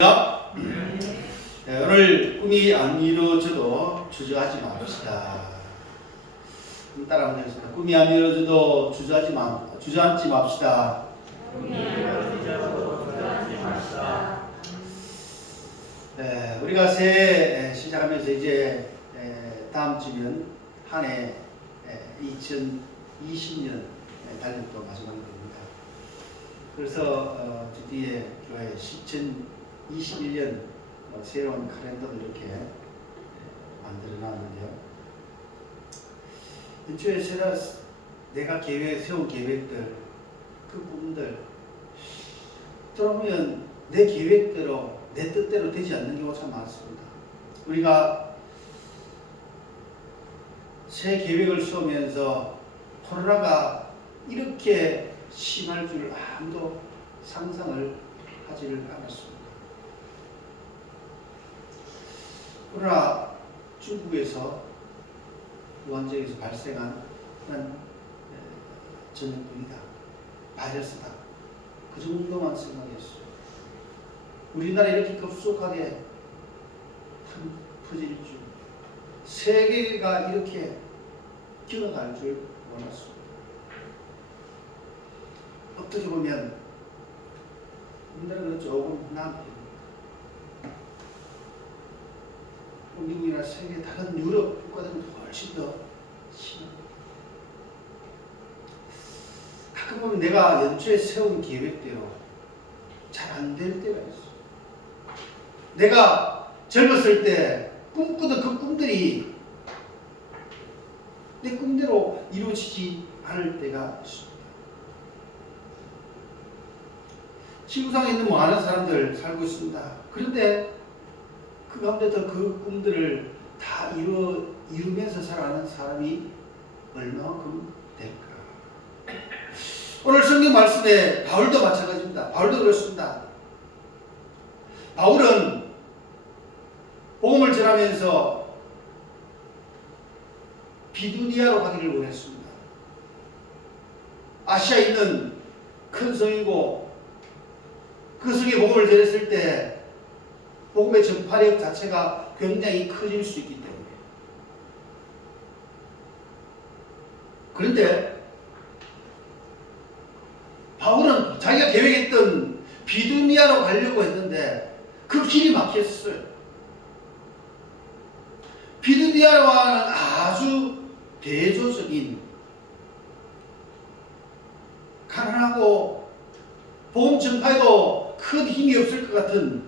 네, 오늘 꿈이 안 이루어져도 주저하지 맙시다. 따라 하겠습니다. 꿈이 안 이루어져도 주저앉지 맙시다. 네, 우리가 새해 시작하면서 이제 다음 주면 한 해 2020년 달력도 마지막이 됩니다. 그래서 드디어 교회 2021년 새로운 칼렌더를 이렇게 만들어 놨는데요. 연초에 내가 세운 계획들, 그 꿈들 들어보면 내 계획대로, 내 뜻대로 되지 않는 경우가 참 많습니다. 우리가 새 계획을 세우면서 코로나가 이렇게 심할 줄 아무도 상상을 하지를 않았습니다. 그러나 중국에서 우한지역에서 발생한 그런 전염병이다, 바이러스다, 그 정도만 생각했어요. 우리나라에 이렇게 급속하게 퍼질 줄, 세계가 이렇게 기어갈 줄 몰랐습니다. 어떻게 보면 우리나라는 조금 나은 미국이나 세계 다른 유럽 국가들은 훨씬 더 심합니다. 가끔 보면 내가 연초에 세운 계획대로 잘 안 될 때가 있어. 내가 젊었을 때 꿈꾸던 그 꿈들이 내 꿈대로 이루어지지 않을 때가 있습니다. 지구상에 있는 많은 사람들 살고 있습니다. 그런데 그 가운데서 그 꿈들을 다 이루면서 살아가는 사람이 얼마만큼 될까? 오늘 성경 말씀에 바울도 마찬가지입니다. 바울도 그렇습니다. 바울은 복음을 전하면서 비두니아로 가기를 원했습니다. 아시아에 있는 큰 성이고 그 성에 복음을 전했을 때 복음의 전파력 자체가 굉장히 커질 수 있기 때문에. 그런데 바울은 자기가 계획했던 비두니아로 가려고 했는데 그 길이 막혔어요. 비두니아와는 아주 대조적인, 가난하고 복음 전파에도 큰 힘이 없을 것 같은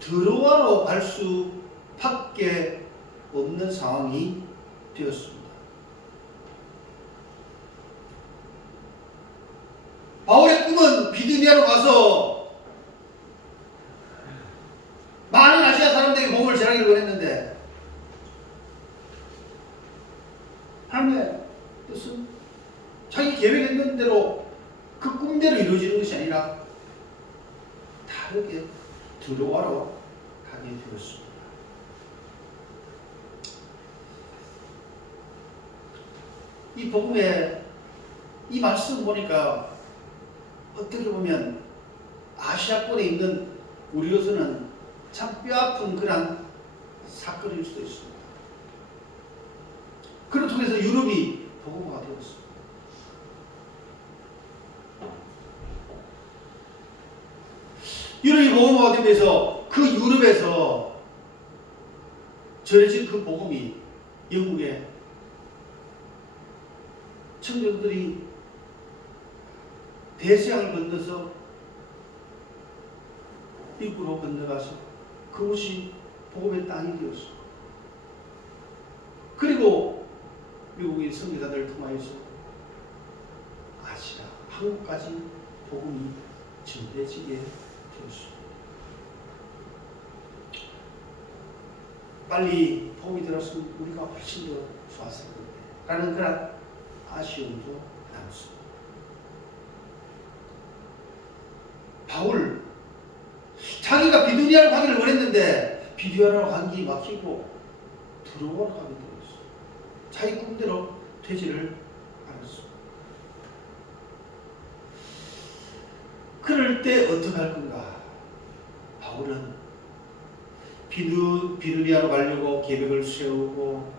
드로아로 갈 수밖에 없는 상황이 되었습니다. 바울의 꿈은 비두니아로 가서 많은 아시아 사람들에게 복음을 전하기를 원했는데 하나님의 뜻은 자기 계획했던 대로 그 꿈대로 이루어지는 것이 아니라 다르게 드로아로 가게 되었습니다. 이 복음의 이 말씀 보니까 어떻게 보면 아시아권에 있는 우리로서는 참 뼈아픈 그런 사건일 수도 있습니다. 그를 통해서 유럽이 복음화가 되었습니다. 유럽이 복음화가 되면서 그 유럽에서 전해진 그 복음이 영국의 청년들이 대서양을 건너서 미국으로 건너가서 그곳이 복음의 땅이 되었습니다. 그리고 미국의 선교사들을 통하여서 아시아, 한국까지 복음이 전해지게 되었습니다. 빨리 복음이 들었으면 우리가 훨씬 더 좋았을 텐데 라는 그런 아쉬움도 남습니다. 바울, 자기가 비두니아로 가기를 원했는데 비두니아로 간 길이 막히고 드로아로 가게 되었어요. 자기 꿈대로 되지를 않았습니다. 그럴 때 어떻게 할 건가? 바울은 비두니아로 가려고 계획을 세우고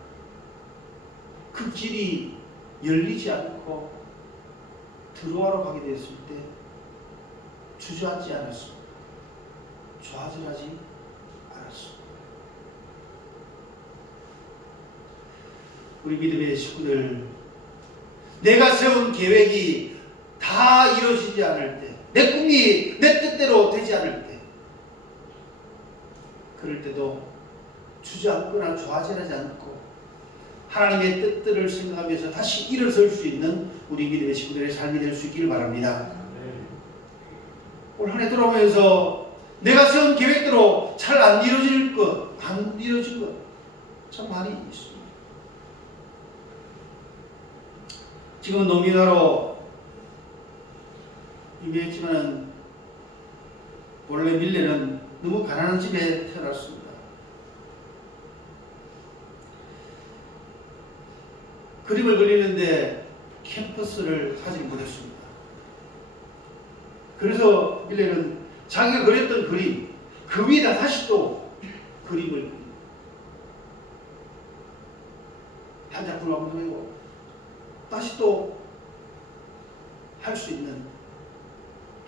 그 길이 열리지 않고 드로아로 가게 됐을 때 주저앉지 않았습니다. 좌절하지 않았습니다. 우리 믿음의 식구들, 내가 세운 계획이 다 이루어지지 않을 때, 내 꿈이 내 뜻대로 되지 않을 때, 그럴 때도 주저앉거나 좌절하지 않고 하나님의 뜻들을 생각하면서 다시 일어설 수 있는 우리 믿음의 식구들의 삶이 될 수 있기를 바랍니다. 올 한 해 돌아오면서 내가 세운 계획대로 잘 안 이루어진 것 참 많이 있습니다. 지금은 노미나로 유명했지만은 원래 밀레는 너무 가난한 집에 태어났습니다. 그림을 그리는데 캔버스를 하지 못했습니다. 그래서 밀레는 자기가 그렸던 그림, 그 위에다 다시 또 그림을 그립니다. 한 작품을 완성하고 다시 또 할 수 있는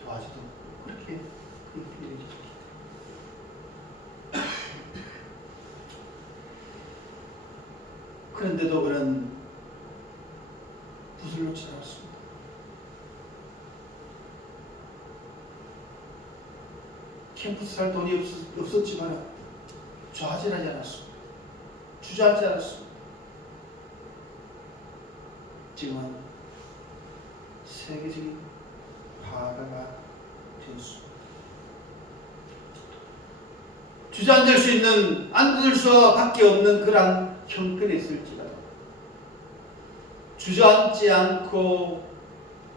도와주도 그렇게 그림을 그런데도 그는 붓을 놓지 않았습니다. 캠퍼스 살 돈이 없었지만 좌절하지 않았습니다. 주저앉지 않았습니다. 지금은 세계적인 화가가 되었습니다. 주저앉을 수 있는, 앉을 수밖에 없는 그런 형편에 있을지라도 주저앉지 않고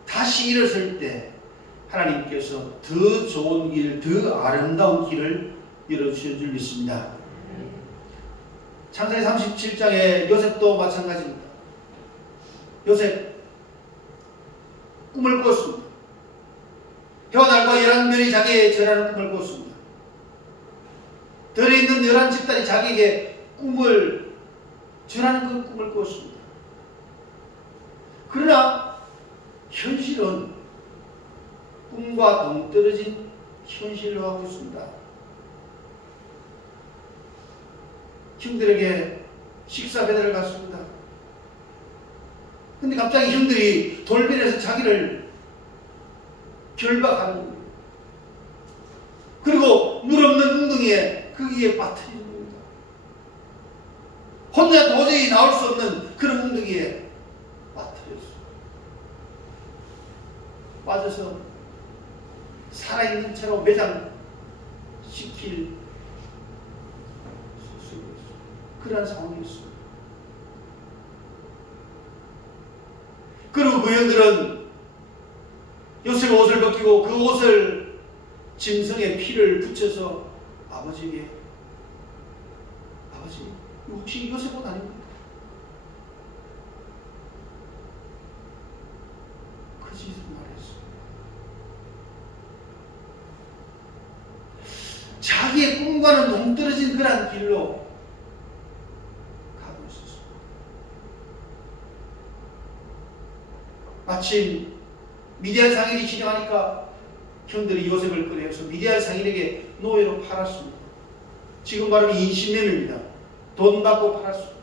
다시 일어설 때 하나님께서 더 좋은 길, 더 아름다운 길을 열어주실 줄 믿습니다. 창세기 37장에 요셉도 마찬가지입니다. 요셉 꿈을 꿨습니다. 해와 달과 11별이 자기에게 절하는 꿈을 꿨습니다. 들에 있는 11집단이 자기에게 꿈을 절하는 그 꿈을 꿨습니다. 그러나 현실은 꿈과 동떨어진 현실로 하고 있습니다. 형들에게 식사 배달을 갔습니다. 근데 갑자기 형들이 돌변해서 자기를 결박하는 겁니다. 그리고 물 없는 웅덩이에 거기에 빠뜨리는 겁니다. 혼자 도저히 나올 수 없는 그런 웅덩이에 빠뜨렸어요. 빠져서 살아있는 채로 매장시킬 그런 상황이었습니다. 그리고 그 형들은 요셉의 옷을 벗기고 그 옷을 짐승의 피를 붙여서 아버지에게, 아버지, 혹시 요셉 옷 아닙니까? 그 짓을 말했어요. 자기의 꿈과는 동떨어진 그런 길로 가고 있었습니다. 마침 미디안 상인이 진영하니까 형들이 요셉을 끌어내서 미디안 상인에게 노예로 팔았습니다. 지금 말하면 인신매매입니다. 돈 받고 팔았습니다.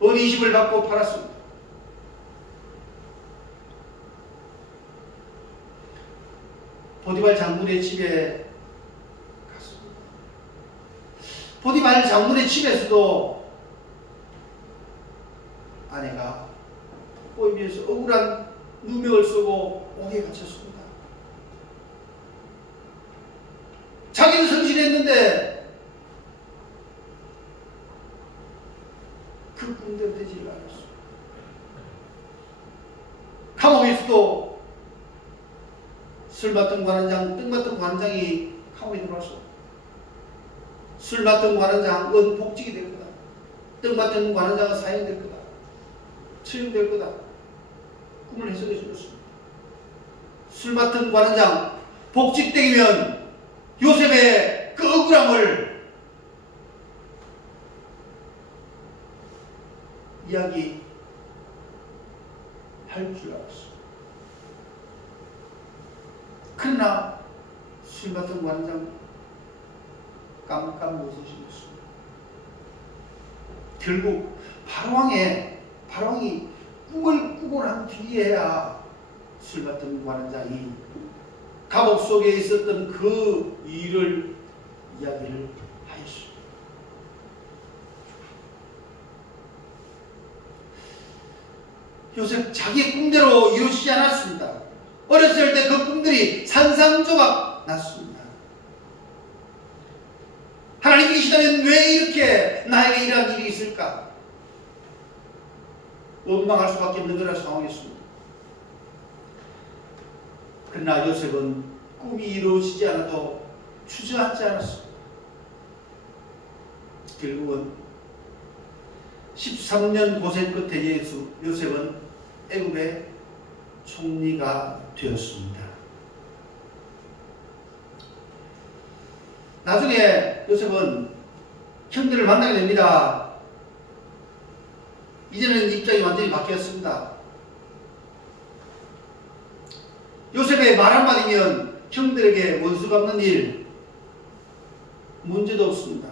언의심을 받고 팔았습니다. 보디발 장군의 집에 갔습니다. 보디발 장군의 집에서도 아내가 보이면서 억울한 누명을 쓰고 옥에 갇혔습니다. 자기는 성실했는데 그 꿈대로 되지 않았어요. 감옥에서도 술 맡은 관원장, 떡 맡은 관원장이 감옥에 들어왔어. 술 맡은 관원장은 복직이 될 거다. 떡 맡은 관원장은 사형될 거다. 처형될 거다. 꿈을 해석해 주었습니다. 술 맡은 관원장 복직되면 요셉의 억울함을 이야기할 줄 알았어. 그러나 술 같은 관장 깜깜무소식이었습니다. 결국 바로왕이 꿈을 꾸고 난 뒤에야 술 같은 관장이 감옥 속에 있었던 그 일을 이야기를 하였습니다. 요셉 자기의 꿈대로 이루어지지 않았습니다. 어렸을 때 그 꿈들이 산산조각 났습니다. 하나님이 계시다면 왜 이렇게 나에게 이러한 일이 있을까? 원망할 수밖에 없는 그런 상황이었습니다. 그러나 요셉은 꿈이 이루어지지 않아도 주저앉지 않았습니다. 결국은 13년 고생 끝에 요셉은 애굽의 총리가 되었습니다. 나중에 요셉은 형들을 만나게 됩니다. 이제는 입장이 완전히 바뀌었습니다. 요셉의 말 한마디면 형들에게 원수 갚는 일 문제도 없습니다.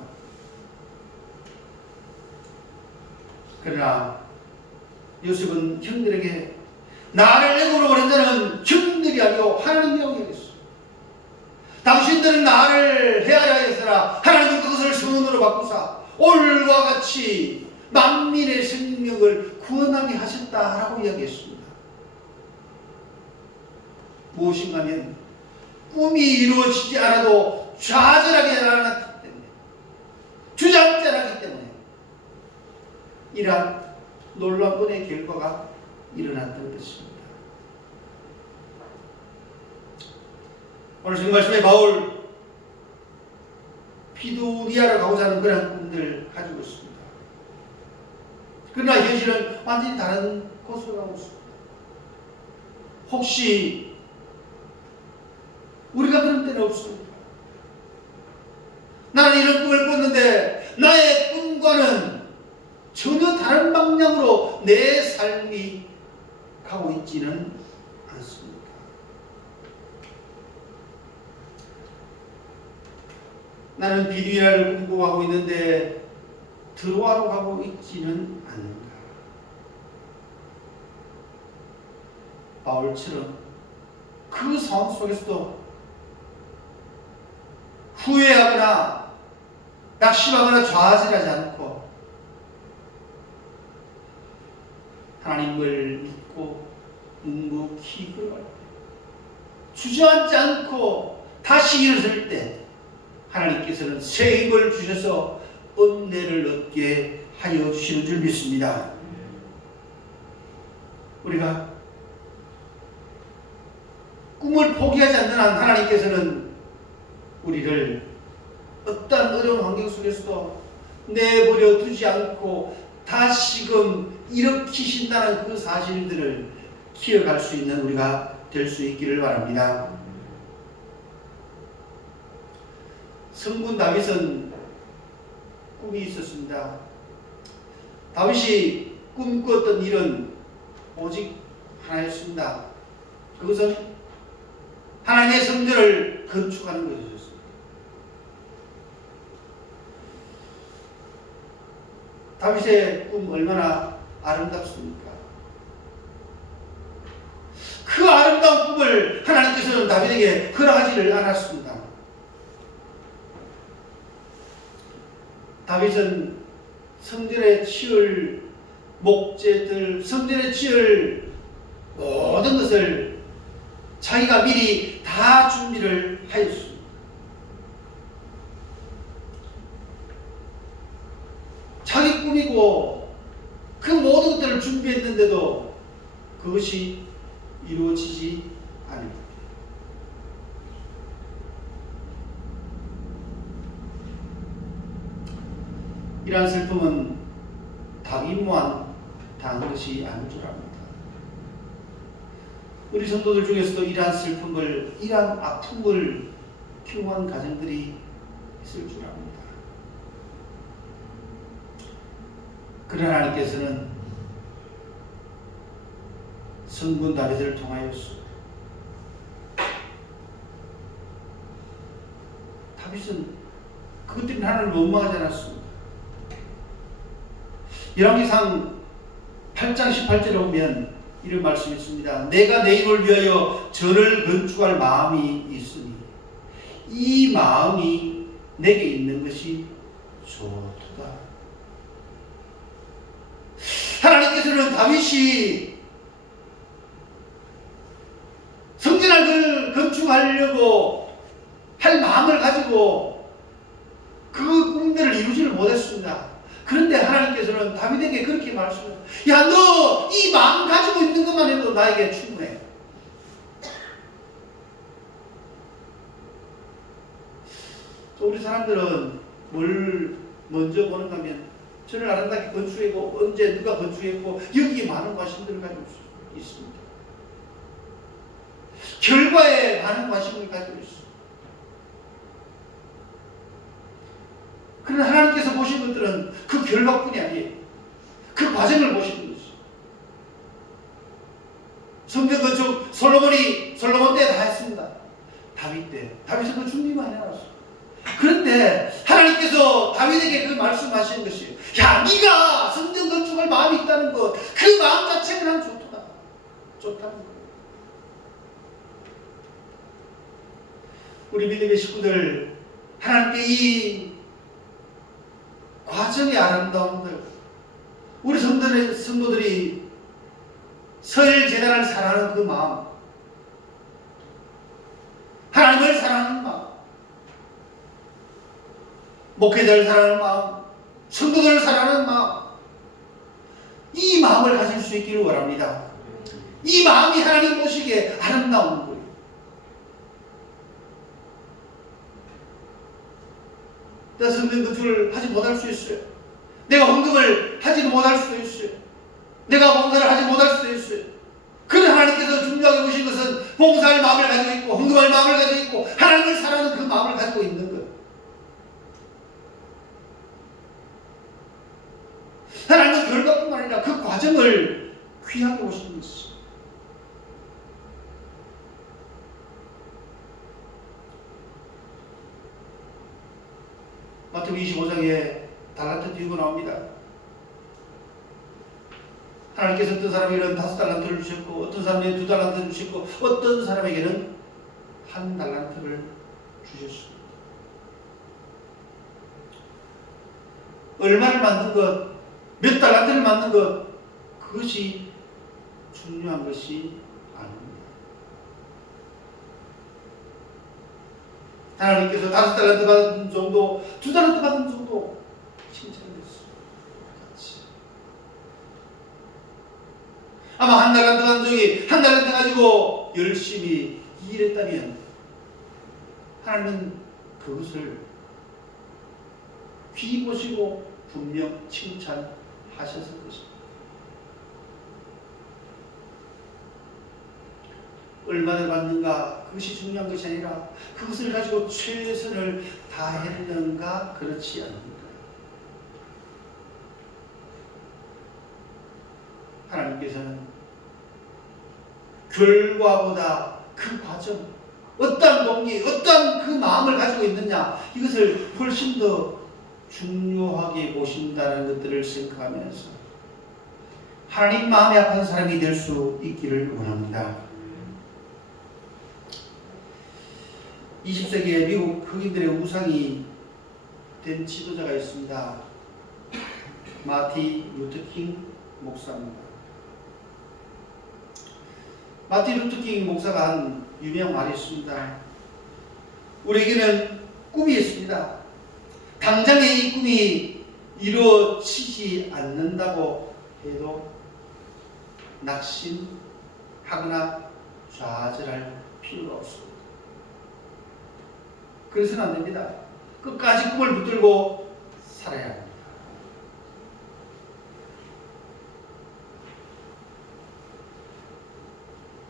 그러나 요셉은 형들에게 나를 애굽으로 보낸 자는 형들이 아니고 하나님이라고 얘기했어요. 당신들은 나를 헤아려 했으나 하나님은 그것을 선으로 바꾸사 올과 같이 만민의 생명을 구원하게 하셨다라고 이야기했습니다. 무엇인가 하면 꿈이 이루어지지 않아도 좌절하게 않았기 때문에, 주저앉지 않았기 때문에 이러한 놀라운의 결과가 일어났던 것입니다. 오늘 성경 말씀에 바울 피두리아를 가고자 하는 그런 꿈들을 가지고 있습니다. 그러나 현실은 완전히 다른 곳으로 가고 있습니다. 혹시 우리가 그런 때는 없습니까? 나는 이런 꿈을 꿨는데 나의 꿈과는 전혀 다른 방향으로 내 삶이 가고 있지는 않습니다. 나는 비두리아를 꿈꾸고 있는데 드로아로 가고 있지는 않는가. 바울처럼 그 상황 속에서도 후회하거나 낙심하거나 좌절하지 않고 하나님을 믿고 묵묵히 걸어갈 때, 주저앉지 않고 다시 일어설 때 하나님께서는 새 힘을 주셔서 은혜를 얻게 하여 주시는 줄 믿습니다. 우리가 꿈을 포기하지 않는 한 하나님께서는 우리를 어떠한 어려운 환경 속에서도 내버려 두지 않고 다시금 일으키신다는 그 사실들을 기억할 수 있는 우리가 될 수 있기를 바랍니다. 성군 다윗은 꿈이 있었습니다. 다윗이 꿈꾸었던 일은 오직 하나였습니다. 그것은 하나님의 성전을 건축하는 것이었습니다. 다윗의 꿈 얼마나 아름답습니까? 그 아름다운 꿈을 하나님께서는 다윗에게 허락하지를 않았습니다. 다윗은 성전에 치울 목재들, 성전에 치울 모든 것을 자기가 미리 다 준비를 하였습니다. 자기 꿈이고 그 모든 것들을 준비했는데도 그것이 이루어지지 않습니다. 이러한 슬픔은 다윗만 당한 것이 아닌 줄 압니다. 우리 성도들 중에서도 이러한 슬픔을, 이러한 아픔을 경험한 가정들이 있을 줄 압니다. 그러나 하나님께서는 성군 다윗을 통하여서 다윗은 그것 때문에 하나님을 원망하지 않았습니다. 열왕기상 8장 18절에 보면 이런 말씀이 있습니다. 내가 내 이름을 위하여 전을 건축할 마음이 있으니 이 마음이 내게 있는 것이 좋도다. 하나님께서는 다윗이 성전을 건축하려고 할 마음을 가지고 그 꿈들을 이루지를 못했습니다. 그런데 하나님께서는 다윗에게 그렇게 말씀합니다. 야, 너 이 마음 가지고 있는 것만 해도 나에게 충분해. 우리 사람들은 뭘 먼저 보는가 하면 저를 아름답게 건축했고 언제 누가 건축했고 여기에 많은 관심들을 가지고 있습니다. 결과에 많은 관심을 가지고 있습니다. 그러나 하나님께서 보신 것들은 그 결과뿐이 아니에요. 그 과정을 보시는 거죠. 성전 건축 솔로몬 때 다 했습니다. 다윗 때. 다윗은 그 준비만 해놨어요. 그런데 하나님께서 다윗에게 그 말씀하시는 것이 야, 네가 성전 건축할 마음이 있다는 것, 그 마음 자체가 난 좋다는 거예요. 우리 믿음의 식구들, 하나님께 이 과정의 아름다움들, 우리 성도들이 설 제단을 사랑하는 그 마음, 하나님을 사랑하는 마음, 목회자를 사랑하는 마음, 성도들을 사랑하는 마음, 이 마음을 가질 수 있기를 원합니다. 이 마음이 하나님 보시기에 아름다운 거예요. 내가 성전 건축을 하지 못할 수 있어요. 내가 헌금을 하지도 못할 수도 있어요. 내가 봉사를 하지 못할 수도 있어요. 그런데 하나님께서 중요하게 보신 것은 봉사할 마음을 가지고 있고 헌금할 마음을 가지고 있고 하나님을 사랑하는 그 마음을 가지고 있는 거예요. 하나님은 결과뿐만 아니라 그 과정을 귀하게 보시는 것이죠. 마태복음 25장에 달란트 비유가 나옵니다. 하나님께서 어떤 사람에게는 5달란트를 주셨고 어떤 사람에게는 2달란트를 주셨고 어떤 사람에게는 1달란트를 주셨습니다. 얼마를 만든 것, 몇 달란트를 만든 것, 그것이 중요한 것이 아닙니다. 하나님께서 5달란트 받은 정도, 2달란트 받은 정도 칭찬했습니다. 아마 1달란트 받은 적이 1달란트 가지고 열심히 일했다면 하나님은 그것을 귀히 보시고 분명 칭찬하셨을 것입니다. 얼마를 받는가 그것이 중요한 것이 아니라 그것을 가지고 최선을 다했는가 그렇지 않는가. 하나님께서는 결과보다 그 과정, 어떤 동기, 어떤 그 마음을 가지고 있느냐 이것을 훨씬 더 중요하게 보신다는 것들을 생각하면서 하나님 마음에 합한 사람이 될 수 있기를 원합니다. 20세기에 미국 흑인들의 우상이 된 지도자가 있습니다. 마틴 루터 킹 목사입니다. 마틴 루터 킹 목사가 한 유명한 말이 있습니다. 우리에게는 꿈이 있습니다. 당장에 이 꿈이 이루어지지 않는다고 해도 낙심하거나 좌절할 필요가 없습니다. 그래서는 안 됩니다. 끝까지 꿈을 붙들고 살아야 합니다.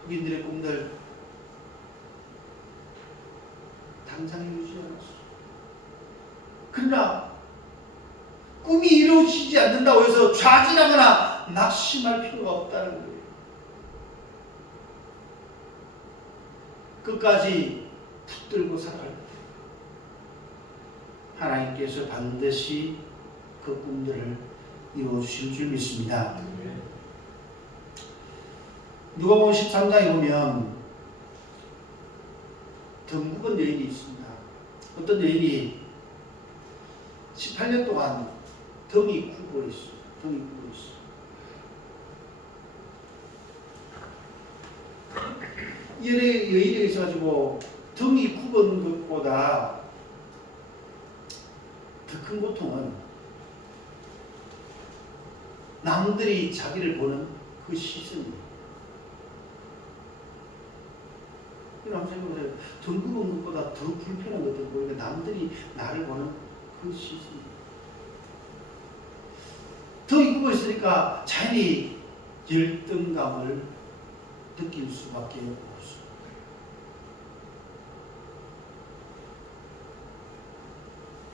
흑인들의 꿈들 당장 이루지 않았어요. 그러나 꿈이 이루어지지 않는다고 해서 좌절하거나 낙심할 필요가 없다는 거예요. 끝까지 붙들고 살아갈 때 하나님께서 반드시 그 꿈들을 이루어주실 줄 믿습니다. 누가복음 13장에 보면 덩굽은 여인이 있습니다. 어떤 여인이 18년 동안 덩이 굽어 있어요. 덩이 굽어 있어요. 이 여인에게 있어가지고 덩이 굽은 것보다 더 큰 고통은 남들이 자기를 보는 그 시선이에요. 한번 생각해보세요. 덩 굽은 것보다 더 불편한 것들 보니까 남들이 나를 보는 그 시선이에요. 더 굽어 있으니까 자연히 열등감을 느낄 수밖에 없습니다.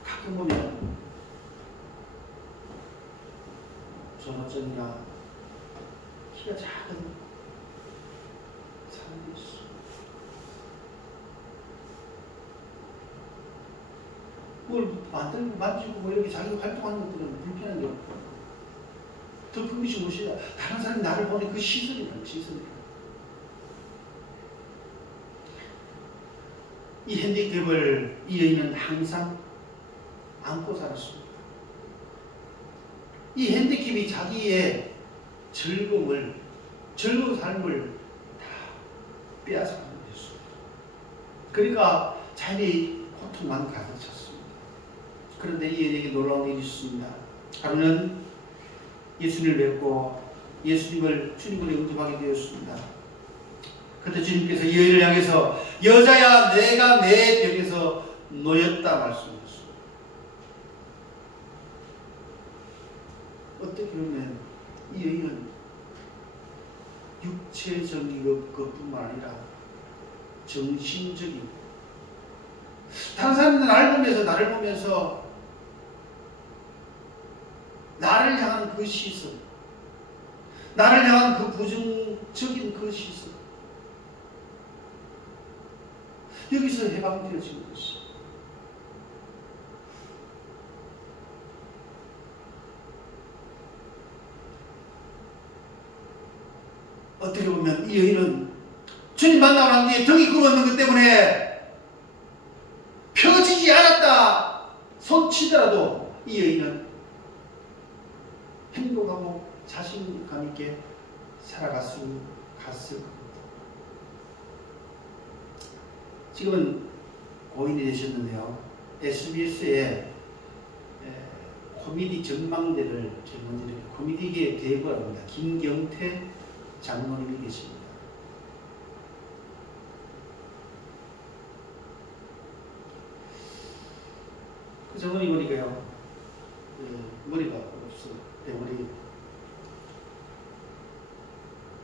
가끔 보면 전화증이나 키가 작은 사람도 있어. 뭘 만들고 만지고 뭐 이렇게 자기가 활동하는 것들은 불편한 게 없고 더 큰 것이 무엇이다. 다른 사람이 나를 보는 그 시선이라는 시선이라는. 이 핸디캡을 이 여인은 항상 안고 살았습니다. 이 핸디캡이 자기의 즐거운 삶을 다 빼앗아가는 것입니다. 그러니까 자신이 고통만 가득 찼습니다. 그런데 이 여인에게 놀라운 일이 있습니다. 하루는 예수님을 뵙고 예수님을 주님으로 영접하게 되었습니다. 그때 주님께서 이 여인을 향해서 여자야 내가 내 벽에서 놓였다 말씀하셨습니다. 어떻게 보면 이 여인은 육체적인 것뿐만 아니라 정신적인 다른 사람들은 나를 보면서 나를 향한 그 시선, 나를 향한 그 부정적인 그 시선, 여기서 해방되어지는 것이. 어떻게 보면 이 여인은 주님 만나고 난 뒤에 덩이 굽었는 것 때문에 펴지지 않았다 손치더라도 이 여인은 행복하고 자신감 있게 살아갔을 겁니다. 지금은 고인이 되셨는데요. SBS에 코미디 전망대를 코미디계의 대부라고 합니다. 김경태 장로님이 계십니다. 그 장로님 보니까요, 머리가 없어요. 머리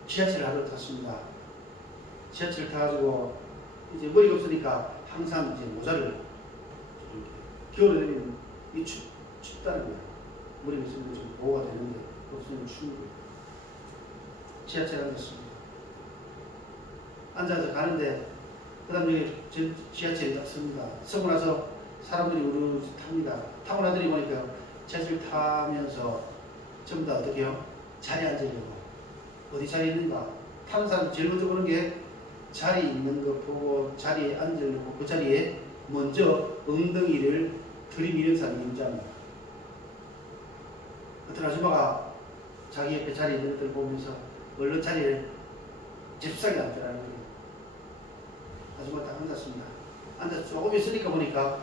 지하철 하러 탔습니다. 지하철 타가지고 이제 머리가 없으니까 항상 이제 모자를 겨울에 되면 이 춥다는 거예요. 머리가 있으면 좀 보호가 되는데 없으면 추운 거예요. 지하철에 앉았습니다. 앉아서 가는데 그 다음에 지하철이 딱 섭니다. 서고 나서 사람들이 우르르 탑니다. 타고 나더니 보니까 지하철 타면서 전부 다 어떻게 해요? 자리에 앉으려고. 어디 자리에 있는가? 타는 사람 제일 먼저 보는 게 자리에 있는 거 보고 자리에 앉으려고 그 자리에 먼저 엉덩이를 들이미는 사람이 인자입니다. 어떤 아줌마가 자기 옆에 자리에 있는 것들 보면서 얼른 자리에 잽싸게 앉더라는 거예요. 아줌마 딱 앉았습니다. 앉아서 조금 있으니까 보니까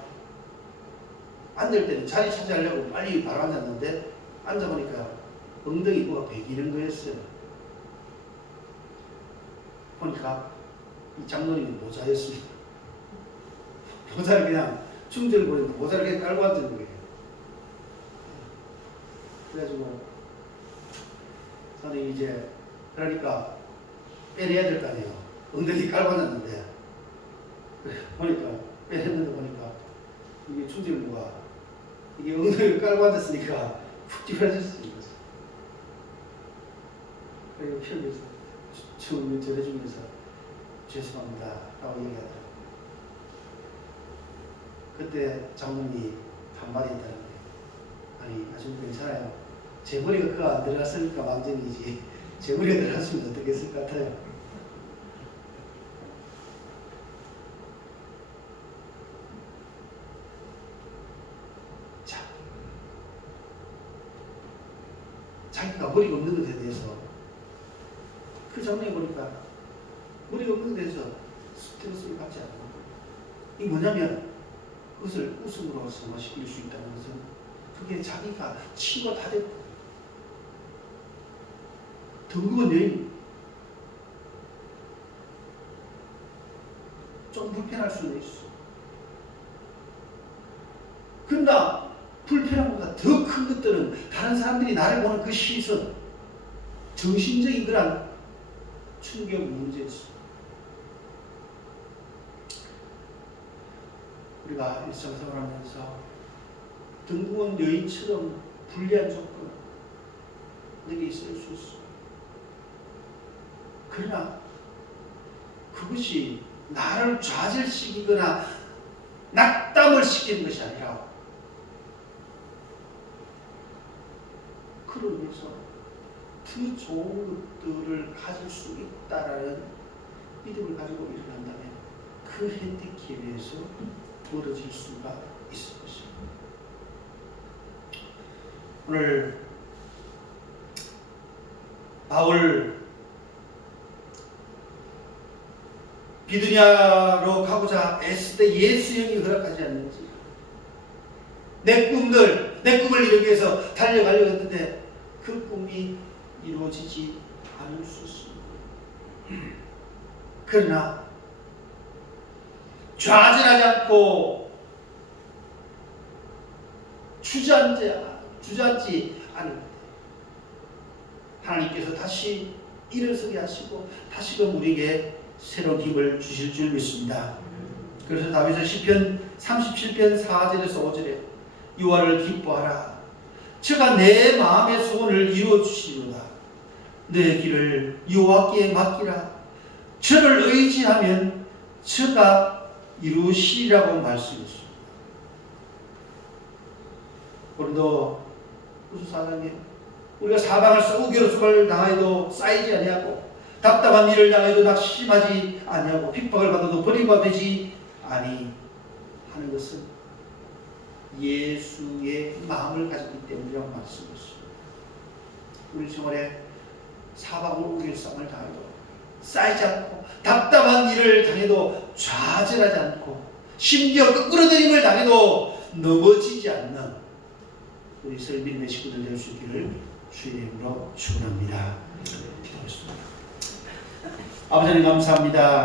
앉을 때는 자리 차지하려고 빨리 바로 앉았는데 앉아보니까 엉덩이 뭐가 베기는 거였어요. 보니까 이 장로님이 모자였습니다. 모자를 그냥 충전을 보니까 모자를 그냥 깔고 앉은 거예요. 그래가지고 저는 이제 그러니까 빼내야 될 거 아니에요. 엉덩이 깔고 앉았는데 보니까 빼냈는데 보니까 이게 충전부가 이게 엉덩이를 깔고 앉았으니까 푹 찌그러졌어요. 그리고 편에서 처음에 전해주면서 죄송합니다 라고 얘기하더라고요. 그때 장로님이 한마디 했다는데, 아니 아줌마 괜찮아요. 제 머리가 그거 안 들어갔으니까 망정이지 제 머리가 들어갔으면 어떻게 했을 것 같아요. 자, 자기가 머리가 없는 것에 대해서 그 장면에 보니까 머리가 없는 것에 대해서 스트레스를 받지 않고, 이게 뭐냐면 그것을 웃음으로 승화시킬 수 있다는 것은 그게 자기가 치유가 다 됐고 덩그러운 여인, 좀 불편할 수는 있어. 그러나 불편한 것보다 더 큰 것들은 다른 사람들이 나를 보는 그 시선, 정신적인 그런 충격 문제였어. 우리가 일상생활하면서 덩그러운 여인처럼 불리한 조건 내게 있을 수 있어. 그러나 그것이 나를 좌절시키거나 낙담을 시키는 것이 아니라 그를 위해서 더 좋은 것들을 가질 수 있다라는 믿음을 가지고 일어난다면 그 핸디캡에서 벌어질 수가 있을 것입니다. 오늘 바울 비두니아로 가고자 애쓸 때 예수 형이 허락하지 않는지, 내 꿈을 이루기 위해서 달려가려고 했는데 그 꿈이 이루어지지 않을 수 있습니다. 그러나 좌절하지 않고 주저앉지 않을 때 하나님께서 다시 일어서게 하시고 다시금 우리에게 새로운 힘을 주실 줄 믿습니다. 그래서 다윗은 시편 37편 4절에서 5절에 여호와를 기뻐하라. 저가 내 마음의 소원을 이루어 주시리로다. 내 길을 여호와께 맡기라. 저를 의지하면 저가 이루시리라고 말씀했습니다. 고린도 후서 4장에 우리가 사방을 우겨로수를 당하여도 쌓이지 아니하고 답답한 일을 당해도 낙심하지 아니하고 핍박을 받아도 버림받지 아니하는 것은 예수의 마음을 가졌기 때문이라고 말씀했습니다. 우리 생활에 사방을 우겨로 싸움을 당해도 쌓이지 않고 답답한 일을 당해도 좌절하지 않고 심지어 거꾸로들임을 당해도 넘어지지 않는 우리 믿음의 식구들 될 수 있기를 주의 이름으로 축원합니다. 기도하겠습니다. 아버지 하나님 감사합니다.